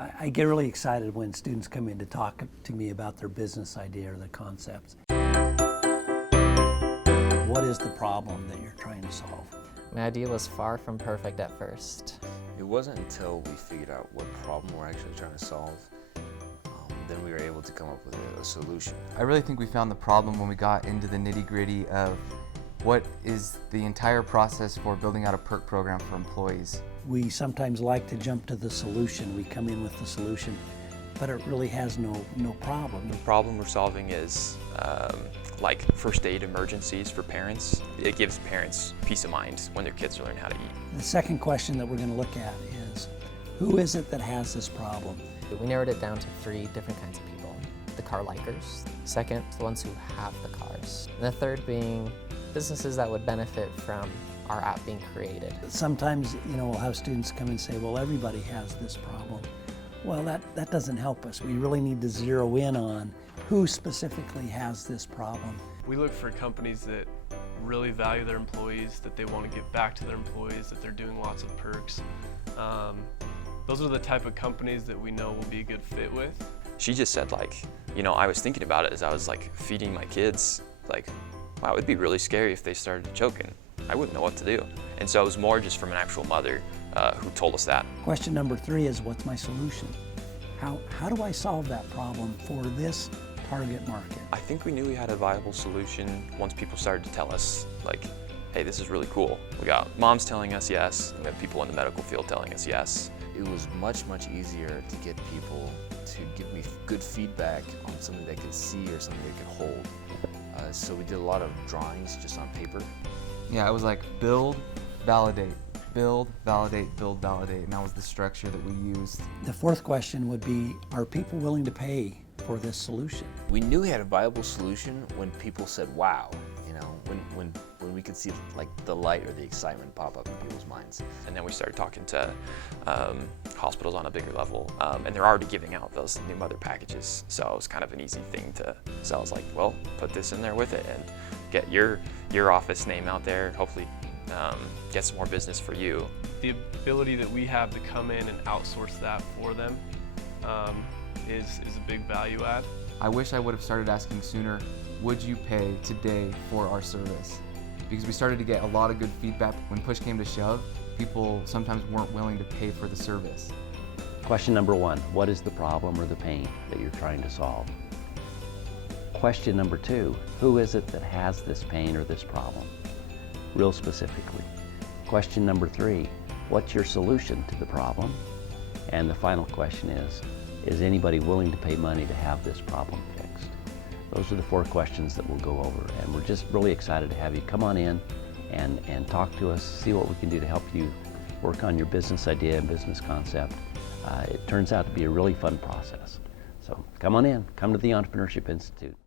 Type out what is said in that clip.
I get really excited when students come in to talk to me about their business idea or the concepts. What is the problem that you're trying to solve? My idea was far from perfect at first. It wasn't until we figured out what problem we're actually trying to solve, then we were able to come up with a solution. I really think we found the problem when we got into the nitty-gritty of what is the entire process for building out a perk program for employees. We sometimes like to jump to the solution. We come in with the solution, but it really has no problem. The problem we're solving is like first aid emergencies for parents. It gives parents peace of mind when their kids learn how to eat. The second question that we're going to look at is, who is it that has this problem? We narrowed it down to 3 different kinds of people. The car likers, second, the ones who have the cars, and the third being businesses that would benefit from our app being created. Sometimes, we'll have students come and say, well, everybody has this problem. Well, that doesn't help us. We really need to zero in on who specifically has this problem. We look for companies that really value their employees, that they want to give back to their employees, that they're doing lots of perks. Those are the type of companies that we know will be a good fit with. She just said I was thinking about it as I was feeding my kids, wow, it'd be really scary if they started choking. I wouldn't know what to do. And so it was more just from an actual mother who told us that. Question number 3 is, what's my solution? How do I solve that problem for this target market? I think we knew we had a viable solution once people started to tell us, hey, this is really cool. We got moms telling us yes, and we have people in the medical field telling us yes. It was much easier to get people to give me good feedback on something they could see or something they could hold. So we did a lot of drawings just on paper. Yeah, it was like build, validate, build, validate, build, validate, and that was the structure that we used. The 4th question would be, are people willing to pay for this solution? We knew we had a viable solution when people said, wow, when we could see the light or the excitement pop up in people's minds. And then we started talking to hospitals on a bigger level, and they're already giving out those new mother packages, so it was kind of an easy thing to sell. I was like, well, put this in there with it and get your office name out there, hopefully get some more business for you. The ability that we have to come in and outsource that for them is a big value add. I wish I would have started asking sooner, would you pay today for our service? Because we started to get a lot of good feedback. When push came to shove, people sometimes weren't willing to pay for the service. Question number 1, what is the problem or the pain that you're trying to solve? Question number 2, who is it that has this pain or this problem? Real specifically. Question number 3, what's your solution to the problem? And the final question is anybody willing to pay money to have this problem fixed? Those are the 4 questions that we'll go over, and we're just really excited to have you come on in and talk to us, see what we can do to help you work on your business idea and business concept. It turns out to be a really fun process. So come on in, come to the Entrepreneurship Institute.